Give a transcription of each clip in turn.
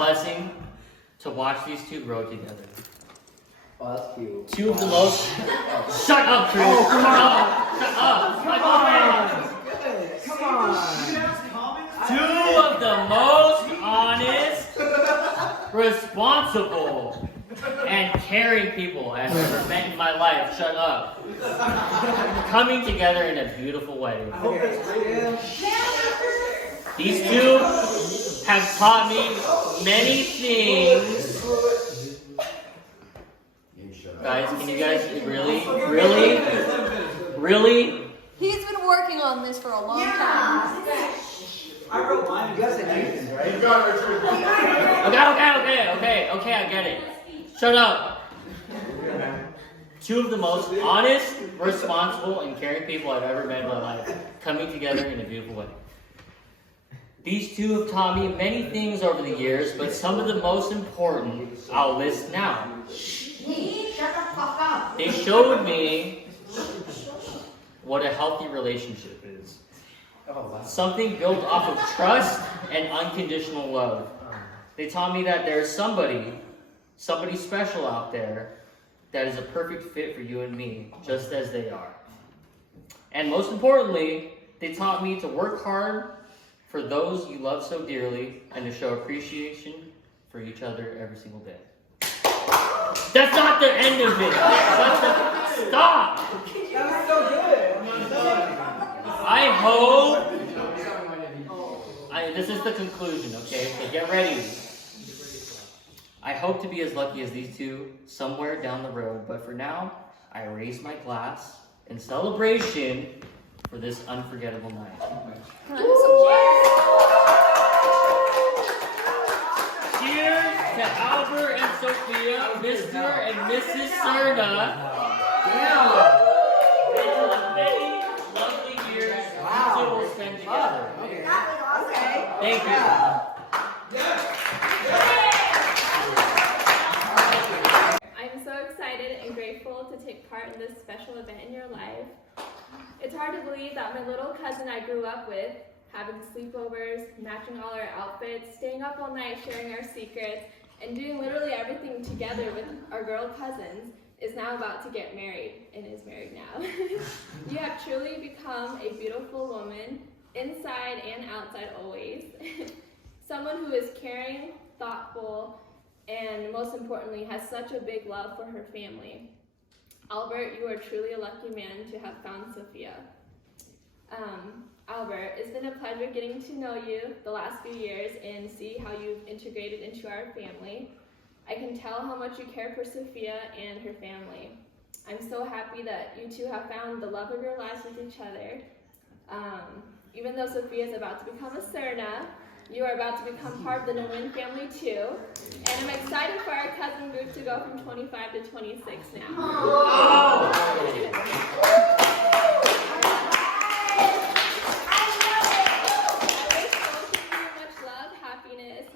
blessing to watch these two grow together. Oh, that's cute. Two of the most. Shut up, Chris. Oh, Shut up. Shut up. My God. Come on. Two of the most honest, responsible, and caring people I've ever met in my life. Shut up. Coming together in a beautiful wedding. These two have taught me many things. Guys, can you guys really? He's been working on this for a long time. I wrote mine. You guys said Nathan's, right? Okay, I get it. Shut up. Two of the most honest, responsible, and caring people I've ever met in my life, coming together in a beautiful way. These two have taught me many things over the years, but some of the most important I'll list now. They showed me what a healthy relationship is. Something built off of trust and unconditional love. They taught me that there's somebody special out there that is a perfect fit for you and me, just as they are. And most importantly, they taught me to work hard for those you love so dearly and to show appreciation for each other every single day. That's not the end of it. Stop. That was so good. I hope. This is the conclusion, okay? So get ready. I hope to be as lucky as these two somewhere down the road, but for now, I raise my glass in celebration for this unforgettable night. Cheers to Albert and Sophia, Mr. and Mrs. Serna. And to the many lovely years you two will spend together. Thank you. I'm so excited and grateful to take part in this special event in your life. It's hard to believe that my little cousin I grew up with, having sleepovers, matching all our outfits, staying up all night sharing our secrets, and doing literally everything together with our girl cousins, is now about to get married, and is married now. You have truly become a beautiful woman, inside and outside always. Someone who is caring, thoughtful, and most importantly, has such a big love for her family. Albert, you are truly a lucky man to have found Sophia. Albert, it's been a pleasure getting to know you the last few years and see how you've integrated into our family. I can tell how much you care for Sophia and her family. I'm so happy that you two have found the love of your lives with each other. Even though Sophia is about to become a Serna, you are about to become part of the Nguyen family too. And I'm excited for our cousin group to go from 25 to 26 now.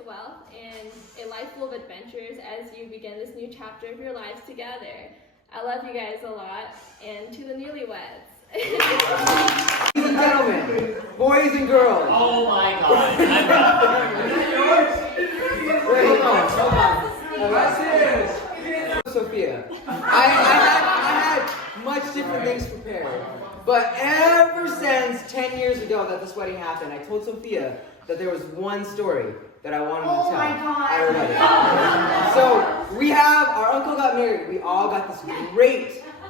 Wealth and a life full of adventures as you begin this new chapter of your lives together. I love you guys a lot, and to the newlyweds. Ladies and gentlemen, boys and girls. Oh my God. Wait, hold on. Sophia, I had much different things prepared, but ever since 10 years ago that this wedding happened, I told Sophia that there was one story that I wanted to tell. Oh my God. At her wedding. So we have, our uncle got married. We all got this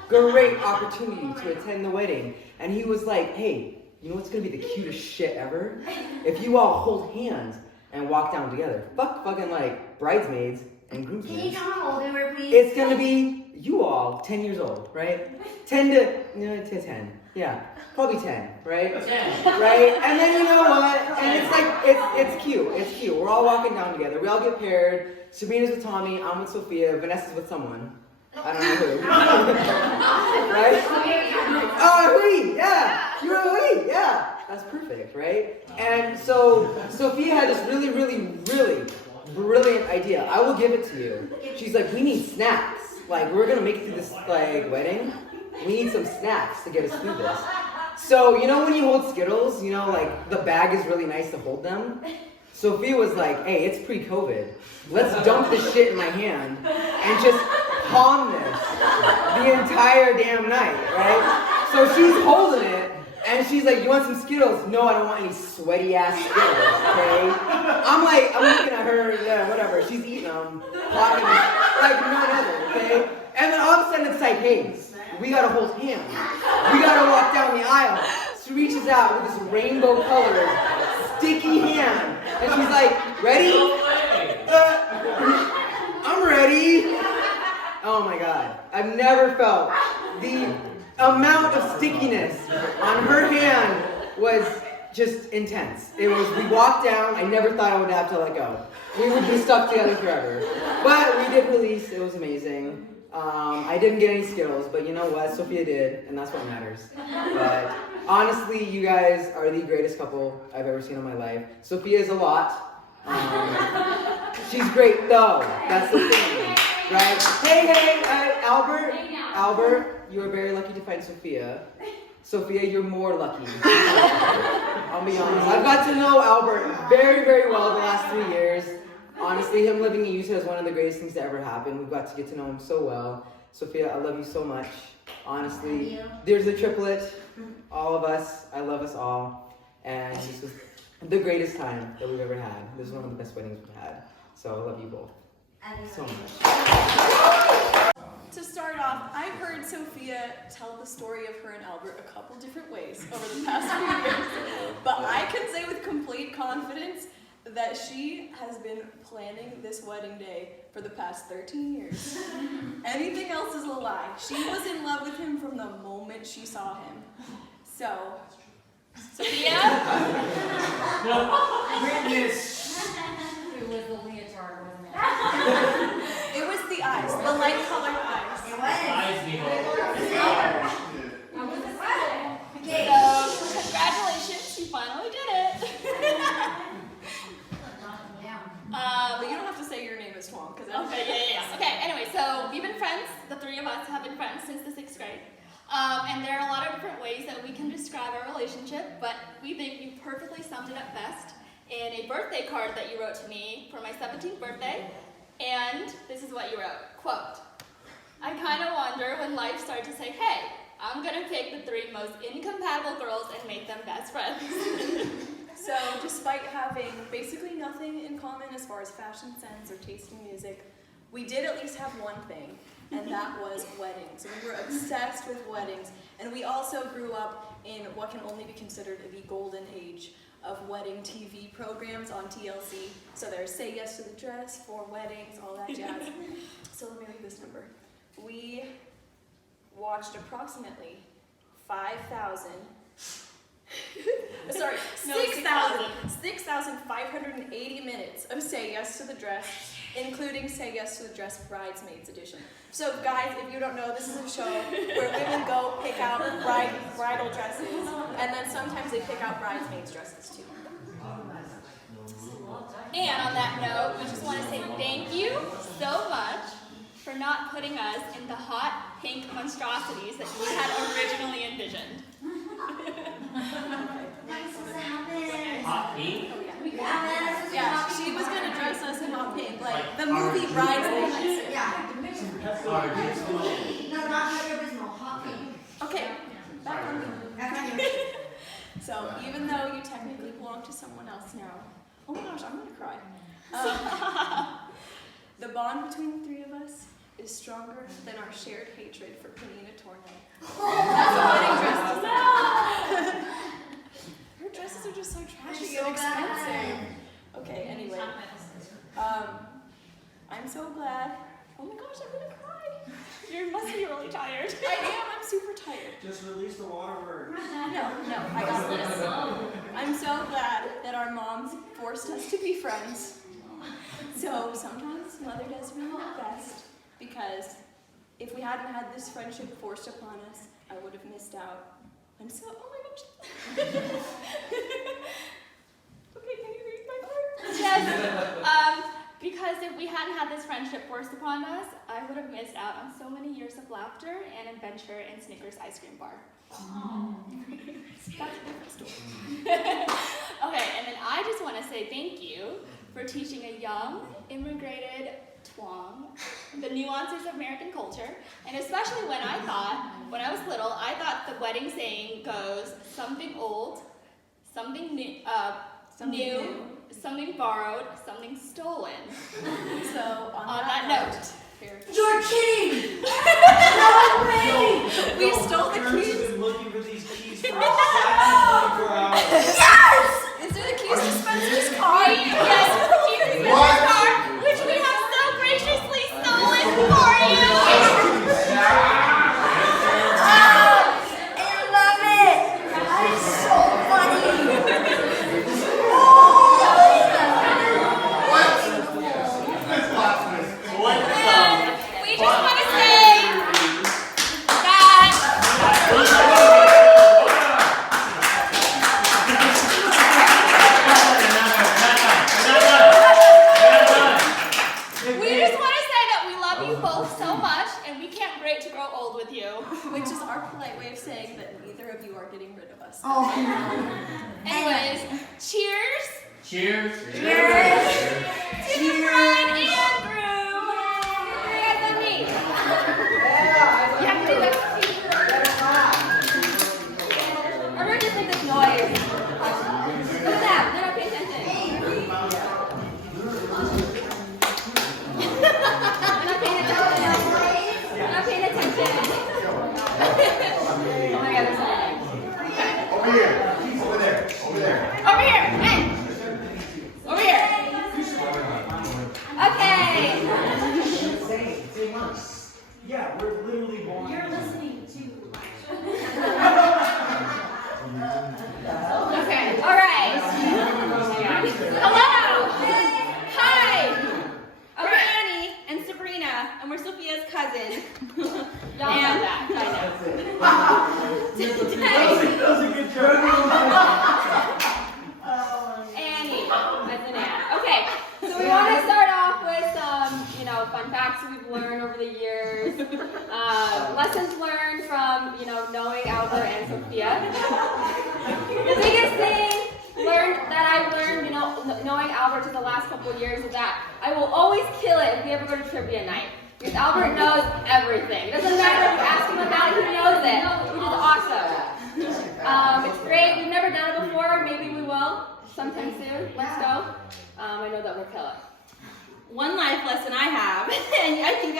great opportunity to attend the wedding. And he was like, hey, you know what's going to be the cutest shit ever? If you all hold hands and walk down together. Fucking like bridesmaids and groomsmaids. Can you tell me how old we were, please? It's going to be you all 10 years old, right? 10 to 10. Yeah, probably 10, right? 10. Right? And then you know what? And it's like, it's cute. It's cute. We're all walking down together. We all get paired. Sabrina's with Tommy. I'm with Sophia. Vanessa's with someone. I don't know who. Right? Oh, Hui! Yeah! You're a Hui! Yeah! That's perfect, right? And so Sophia had this really, really, really brilliant idea. I will give it to you. She's like, we need snacks. Like, we're gonna make it through this like wedding. We need some snacks to get us through this. So, you know when you hold Skittles, you know, like, the bag is really nice to hold them? Sophia was like, hey, it's pre-COVID. Let's dump this shit in my hand and just palm this the entire damn night, right? So she's holding it, and she's like, you want some Skittles? No, I don't want any sweaty ass Skittles, okay? I'm looking at her, yeah, whatever. She's eating them, plotting like none other, okay? And then all of a sudden it's like, hey, we gotta hold hands. We gotta walk down the aisle. She reaches out with this rainbow colored, sticky hand. And she's like, ready? I'm ready. Oh my God. I've never felt the amount of stickiness on her hand was just intense. It was, we walked down, I never thought I would have to let go. We would be stuck together forever. But we did release, it was amazing. I didn't get any Skittles, but you know what? Sophia did, and that's what matters. But honestly, you guys are the greatest couple I've ever seen in my life. Sophia is a lot. She's great though. That's the thing, right? Hey, Albert, you are very lucky to find Sophia. Sophia, you're more lucky. I'll be honest. I've got to know Albert very, very well the last 3 years. Honestly, him living in Utah is one of the greatest things to ever happen. We've got to get to know him so well. Sophia, I love you so much. Honestly, there's a triplet. All of us. I love us all. And this was the greatest time that we've ever had. This is one of the best weddings we've had. So I love you both so much. To start off, I've heard Sophia tell the story of her and Albert a couple different ways over the past few years. But I can say with complete confidence that she has been planning this wedding day for the past 13 years. Anything else is a lie. She was in love with him from the moment she saw him. So, Sophia? Witness! It was the leotard, wasn't it? It was the eyes, the light colored eyes. It was. Eyes, Okay, so congratulations, you finally did it. But you don't have to say your name is Tuong, because Okay, yeah. Okay, anyway, so we've been friends. The three of us have been friends since the 6th grade. And there are a lot of different ways that we can describe our relationship, but we think you perfectly summed it up best in a birthday card that you wrote to me for my 17th birthday. And this is what you wrote, quote, I kind of wonder when life starts to say, hey, I'm going to pick the 3 most incompatible girls and make them best friends. So, despite having basically nothing in common as far as fashion sense or taste in music, we did at least have one thing, and that was weddings. We were obsessed with weddings, and we also grew up in what can only be considered the golden age of wedding TV programs on TLC. So there's Say Yes to the Dress, 4 Weddings, all that jazz. So let me read this number. We watched approximately 6,580 minutes of Say Yes to the Dress, including Say Yes to the Dress Bridesmaids edition. So guys, if you don't know, this is a show where women go pick out bridal dresses, and then sometimes they pick out bridesmaids dresses too. And on that note, we just want to say thank you so much for not putting us in the hot pink monstrosities that we had originally envisioned. Hot pink? Yeah, she was going to dress us in hot pink, like the movie Bridesmaids. Yeah. No, not the original. Hot pink. Okay, back on me. That's on you. So even though you technically belong to someone else now, oh my gosh, I'm gonna cry. The bond between the 3 of us is stronger than our shared hatred for Panina Tornay. That's a wedding dress. Her dresses are just so trashy and expensive. Okay, anyway. I'm so glad. Oh my gosh, I'm gonna cry. You must be really tired. I am. I'm super tired. Just release the water word. No, I got this. I'm so glad that our moms forced us to be friends. So sometimes Mother does really best, because if we hadn't had this friendship forced upon us, I would have missed out. I'm so, oh my gosh. Okay, can you read my part? Yes. Because if we hadn't had this friendship forced upon us, I would have missed out on so many years of laughter and adventure in Snickers ice cream bar. That's a different story. Okay, and then I just want to say thank you for teaching a young, immigrated twang the nuances of American culture, and especially when I was little, I thought the wedding saying goes something old, something new, something borrowed, something stolen. So On that note, You're kidding! we stole the Parents keys. have been looking for these keys for exactly 24 hours. Yes! Is there the keys to Spencer's car? yes, keep it in your car, which we have so graciously stolen for you. I love it! That is so funny! We just want to say that we love you both so much, and we can't wait to grow old with you. Which is our polite way of saying that neither of you are getting rid of us. Oh. Anyways, cheers Cheers. to the bride and groom. You guys and me. You have to do that. Or we're just make this noise. Look at that. They're not paying attention. They're not paying attention. They're not paying attention. Oh my God, they're so annoying. Over here. Keys over there. Over there. Over here. Hey. Over here. Okay. Yeah, we're literally born. You're listening to. Okay. All right. Hello. Hi. We're Annie and Sabrina, and we're Sophia's cousin. Y'all know that. I know. Today, That was a good joke. Annie. That's an Anne. Okay. So we want to start off with some, fun facts we've learned over the years. Lessons learned from, knowing Albert and Sophia. The biggest thing I've learned, knowing Albert for the last couple of years is that I will always kill it if we ever go to trivia night. Because Albert knows everything. Doesn't matter if you ask him about it, he knows it, which is awesome. It's great. We've never done it before. Maybe we will sometime soon. Let's go. I know that we'll kill it. One life lesson I have, and I think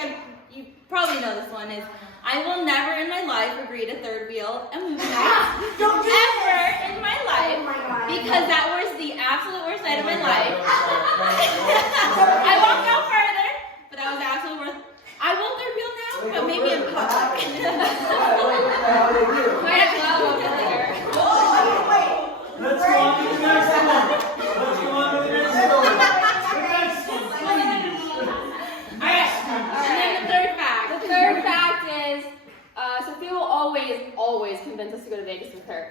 you probably know this one, is I will never in my life agree to third wheel a movie night. Ever in my life. Because that was the absolute worst night of my life. I won't go further, but that was the absolute worst. I will third wheel now, but maybe in public. Might as well go there. Let's go on to the next one. Let's go on to the next one. Alright, and then the third fact. The third fact is, Sophia will always convince us to go to Vegas with her.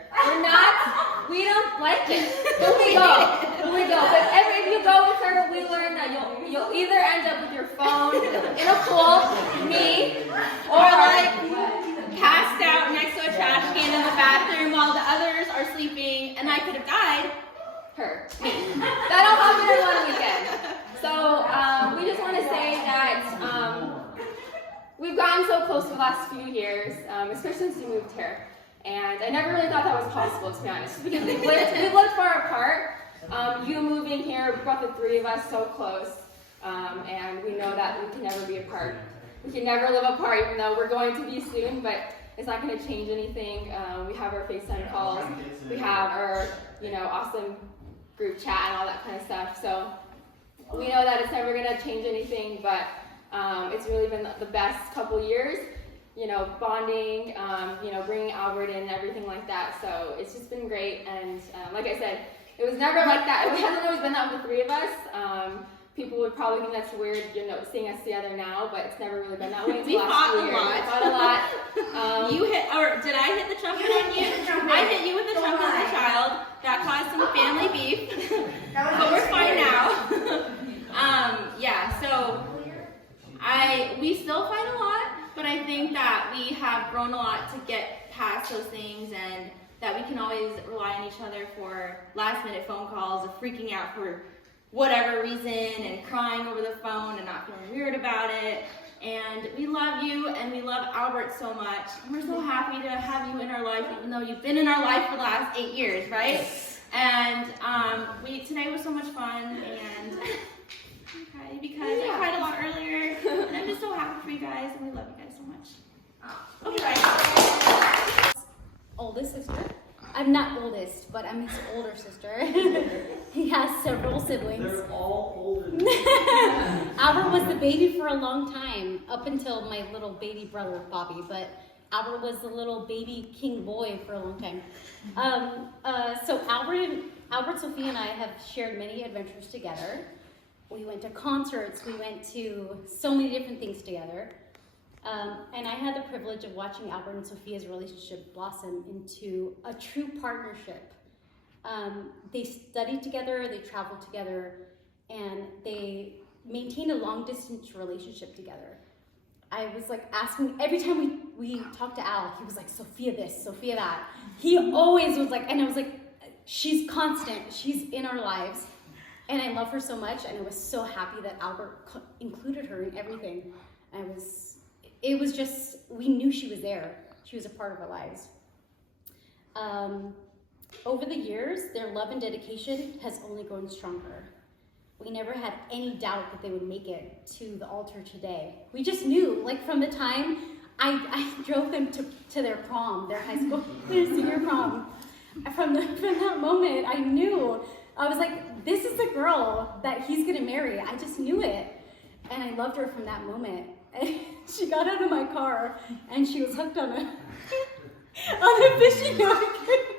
We don't like it. But we go. But if you go with her, we learn that you'll either end up with your phone in a pool, me, or Passed out next to a trash can in the bathroom while the others are sleeping, and I could have died. her, me. That'll happen in one weekend. So we just want to say that we've gotten so close for the last few years, especially since we moved here. And I never really thought that was possible, to be honest, because we've lived far apart. You moving here brought the three of us so close, and we know that we can never be apart. We can never live apart, even though we're going to be soon, but it's not going to change anything. We have our FaceTime calls, we have our, awesome group chat and all that kind of stuff. So we know that it's never going to change anything, but it's really been the best couple years, bonding, bringing Albert in and everything like that. So it's just been great. And like I said, it was never like that. It hasn't always been that with the three of us. People would probably think that's weird, seeing us together now, but it's never really been that way. We fought a lot. We fought a lot. You hit, or did I hit the trumpet on you? I hit you with the trumpet as a child. That caused some family beef, but we're fine now. So we still fight a lot, but I think that we have grown a lot to get past those things, and that we can always rely on each other for last-minute phone calls, of freaking out for whatever reason, and crying over the phone and not feeling weird about it. And we love you, and we love Albert so much. And we're so happy to have you in our life, even though you've been in our life for the last 8 years, right? And today was so much fun, and okay, because I cried a lot earlier, and I'm just so happy for you guys, and we love you guys so much. Okay. Oldest sister. I'm not oldest, but I'm his older sister. He has several siblings. They're all older. Albert was the baby for a long time, up until my little baby brother, Bobby, but Albert was the little baby king boy for a long time. So Albert, Sophia, and I have shared many adventures together. We went to concerts, we went to so many different things together. And I had the privilege of watching Albert and Sophia's relationship blossom into a true partnership. They studied together, they traveled together, and they maintained a long-distance relationship together. I was like asking, every time we talked to Al, he was like, Sophia this, Sophia that. He always was like, and I was like, she's constant, she's in our lives. And I love her so much, and I was so happy that Albert included her in everything. It was just, we knew she was there. She was a part of our lives. Over the years, their love and dedication has only grown stronger. We never had any doubt that they would make it to the altar today. We just knew, like from the time I drove them to their prom, their high school, their senior prom. From that moment, I knew. I was like, this is the girl that he's gonna marry. I just knew it. And I loved her from that moment. And she got out of my car and she was hooked on a fishing hook.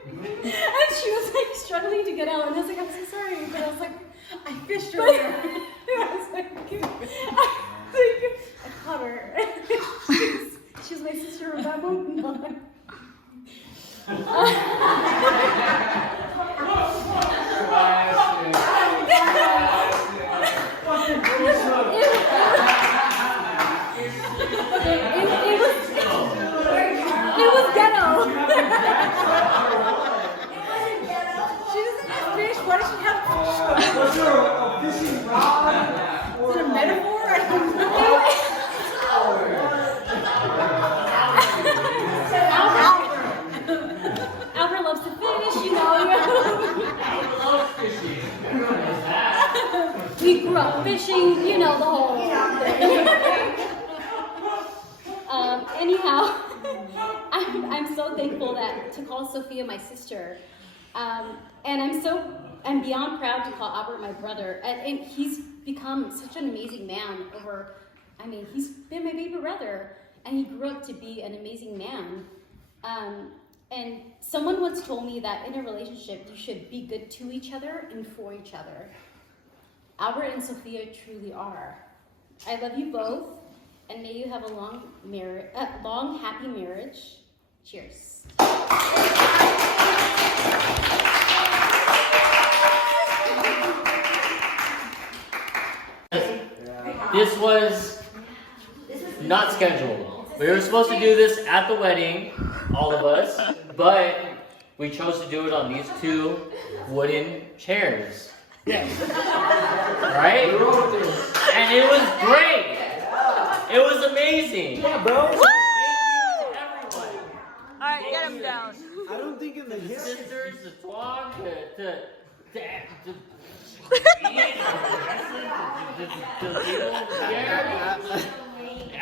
And she was like struggling to get out. And I was like, I'm so sorry. But I was like, I fished earlier. I was like, I caught her. She was my sister from that moment on. It was ghetto. She doesn't have fish. Why does she have fish? Was there a fishing rod? Is it a metaphor? I don't know. Albert loves to fish, you know. I love fishing. We grew up fishing, you know, the whole thing. Anyhow, I'm so thankful to call Sophia my sister. And I'm beyond proud to call Albert my brother. And he's become such an amazing man he's been my baby brother. And he grew up to be an amazing man. And someone once told me that in a relationship, you should be good to each other and for each other. Albert and Sophia truly are. I love you both, and may you have a long, happy marriage. Cheers. This was not scheduled. We were supposed to do this at the wedding, all of us, but we chose to do it on these two wooden chairs. Right? And it was great. It was amazing. Yeah, bro. Thank you to everyone. Alright, get him down. I don't think in the history. Sisters, the twag,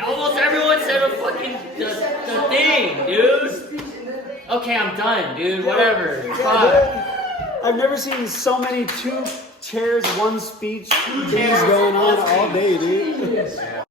almost everyone said a fucking the thing, dude. Okay, I'm done, dude. Whatever. Fuck. I've never seen so many 2 chairs, 1 speech things going on all day, dude.